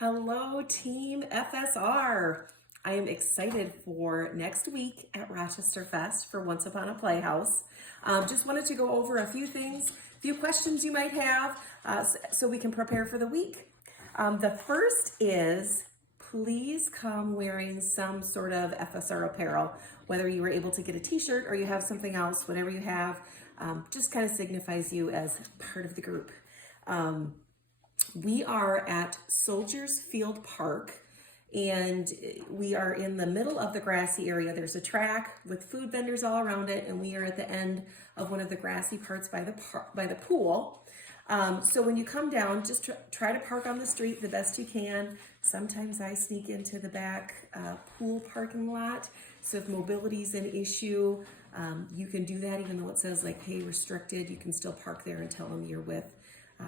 Hello, Team FSR. I am excited for next week at Rochester Fest for Once Upon a Playhouse. Just wanted to go over a few things, a few questions you might have so we can prepare for the week. The first is, please come wearing some sort of FSR apparel, whether you were able to get a t-shirt or you have something else, whatever you have, just kind of signifies you as part of the group. We are at Soldiers Field Park, and we are in the middle of the grassy area. There's a track with food vendors all around it, and we are at the end of one of the grassy parts by the pool. So when you come down, just try to park on the street the best you can. Sometimes I sneak into the back pool parking lot. So if mobility is an issue, you can do that even though it says like pay restricted. You can still park there and tell them you're with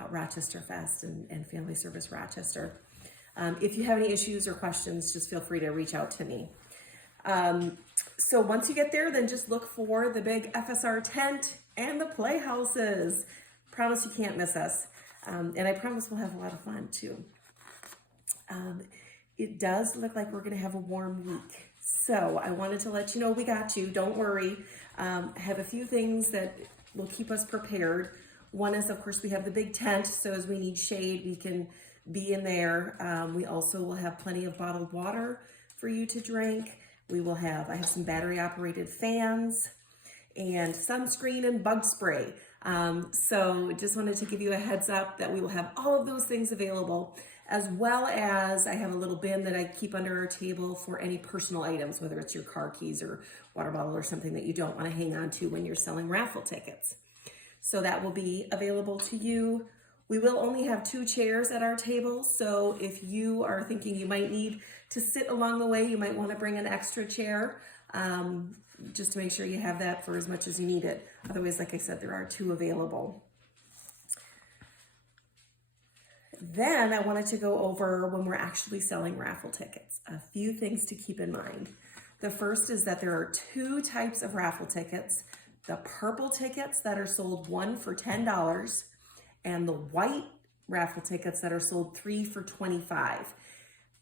Rochester Fest and Family Service Rochester. If you have any issues or questions, just feel free to reach out to me. So once you get there, then just look for the big FSR tent and the playhouses. Promise you can't miss us. And I promise we'll have a lot of fun too. It does look like we're gonna have a warm week. So I wanted to let you know we got you, don't worry. I have a few things that will keep us prepared. One is, of course, we have the big tent, so as we need shade, we can be in there. We also will have plenty of bottled water for you to drink. I have some battery-operated fans and sunscreen and bug spray. So just wanted to give you a heads up that we will have all of those things available, as well as I have a little bin that I keep under our table for any personal items, whether it's your car keys or water bottle or something that you don't want to hang on to when you're selling raffle tickets. So that will be available to you. We will only have 2 chairs at our table, so if you are thinking you might need to sit along the way, you might want to bring an extra chair just to make sure you have that for as much as you need it. Otherwise, like I said, there are 2 available. Then I wanted to go over when we're actually selling raffle tickets. A few things to keep in mind. The first is that there are 2 types of raffle tickets. The purple tickets that are sold 1 for $10 and the white raffle tickets that are sold 3 for $25.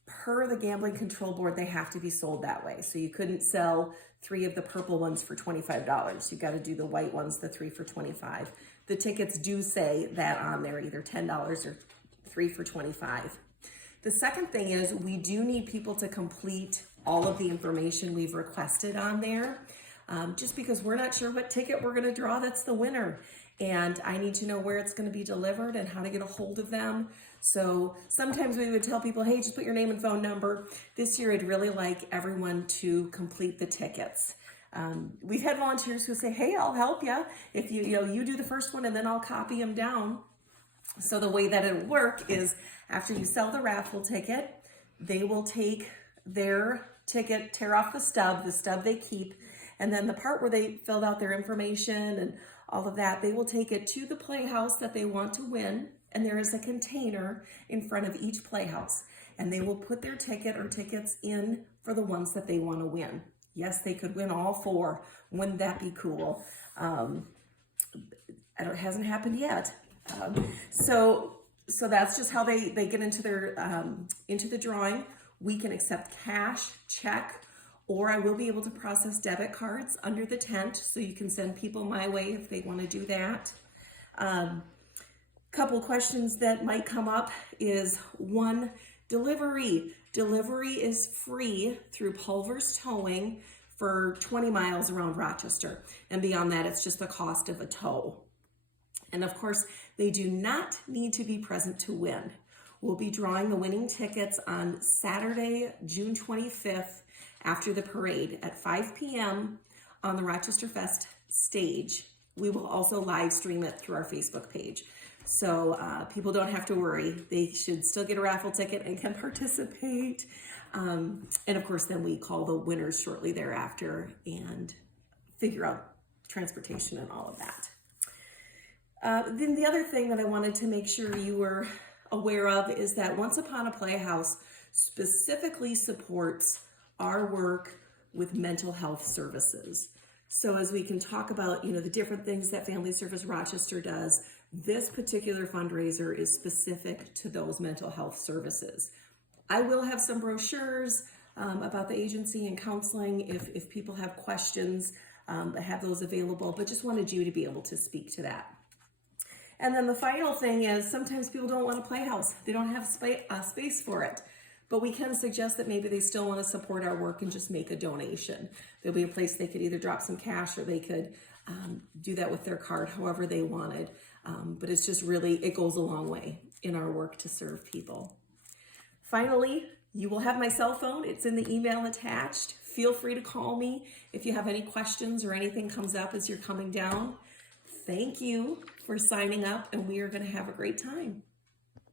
Per the Gambling Control Board, they have to be sold that way. So you couldn't sell 3 of the purple ones for $25. You've got to do the white ones, the 3 for $25. The tickets do say that on there, either $10 or 3 for $25. The second thing is we do need people to complete all of the information we've requested on there. Just because we're not sure what ticket we're gonna draw that's the winner. And I need to know where it's gonna be delivered and how to get a hold of them. So sometimes we would tell people, hey, just put your name and phone number. This year, I'd really like everyone to complete the tickets. We've had volunteers who say, hey, I'll help you. If you do the first one and then I'll copy them down. So the way that it'll work is after you sell the raffle ticket, they will take their ticket, tear off the stub they keep, and then the part where they filled out their information and all of that, they will take it to the playhouse that they want to win. And there is a container in front of each playhouse. And they will put their ticket or tickets in for the ones that they want to win. Yes, they could win all 4. Wouldn't that be cool? It hasn't happened yet. So that's just how they get into the drawing. We can accept cash, check, or I will be able to process debit cards under the tent, so you can send people my way if they want to do that. Couple questions that might come up is, 1, delivery. Delivery is free through Pulver's Towing for 20 miles around Rochester. And beyond that, it's just the cost of a tow. And of course, they do not need to be present to win. We'll be drawing the winning tickets on Saturday, June 25th, after the parade at 5 p.m. on the Rochester Fest stage. We will also live stream it through our Facebook page. So people don't have to worry. They should still get a raffle ticket and can participate. And of course, then we call the winners shortly thereafter and figure out transportation and all of that. Then the other thing that I wanted to make sure you were aware of is that Once Upon a Playhouse specifically supports our work with mental health services. So as we can talk about, the different things that Family Service Rochester does, this particular fundraiser is specific to those mental health services. I will have some brochures about the agency and counseling if people have questions. I have those available, but just wanted you to be able to speak to that. And then the final thing is sometimes people don't want a Playhouse. They don't have space for it. But we can suggest that maybe they still want to support our work and just make a donation. There'll be a place they could either drop some cash or they could do that with their card, however they wanted. But it's just really, it goes a long way in our work to serve people. Finally, you will have my cell phone. It's in the email attached. Feel free to call me if you have any questions or anything comes up as you're coming down. Thank you for signing up, and we are going to have a great time.